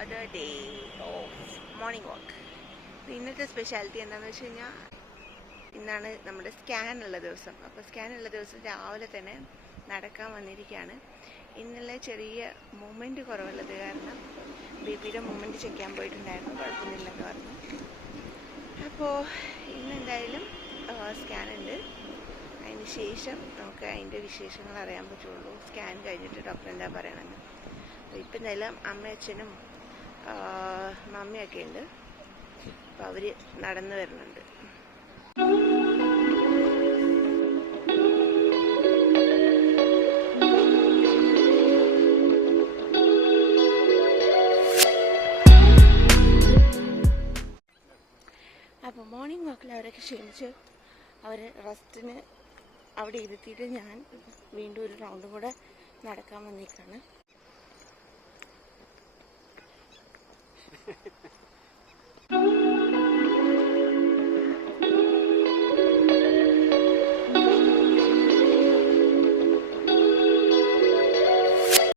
another day of morning walk. ഇന്നത്തെ speciality എന്താണെന്ന് വെച്ച് കഴിഞ്ഞാൽ ഇന്നാണ് നമ്മുടെ സ്കാനുള്ള ദിവസം. അപ്പോൾ സ്കാനുള്ള ദിവസം രാവിലെ തന്നെ നടക്കാൻ വന്നിരിക്കുകയാണ്. ഇന്നലെ ചെറിയ മൂവ്മെൻറ്റ് കുറവുള്ളത് കാരണം ബേബിയുടെ മൂവ്മെൻറ്റ് ചെക്ക് ചെയ്യാൻ പോയിട്ടുണ്ടായിരുന്നു, കുഴപ്പമൊന്നുമില്ലെന്ന് പറഞ്ഞു. അപ്പോൾ ഇന്നെന്തായാലും സ്കാൻ ഉണ്ട്. അതിന് ശേഷം നമുക്ക് അതിൻ്റെ വിശേഷങ്ങൾ അറിയാൻ പറ്റുള്ളൂ. സ്കാൻ കഴിഞ്ഞിട്ട് ഡോക്ടർ എന്താ പറയണമെന്ന്. അപ്പോൾ ഇപ്പം എന്തായാലും അമ്മ അച്ഛനും മമ്മിയൊക്കെ ഉണ്ട്. അപ്പോൾ അവർ നടന്നു വരുന്നുണ്ട്. അപ്പോൾ മോർണിംഗ് വാക്കിൽ അവരൊക്കെ ക്ഷണിച്ച് അവർ റെസ്റ്റിന് അവിടെ ഇരുത്തിയിട്ട് ഞാൻ വീണ്ടും ഒരു റൗണ്ടും കൂടെ നടക്കാൻ വന്നിരിക്കുകയാണ്.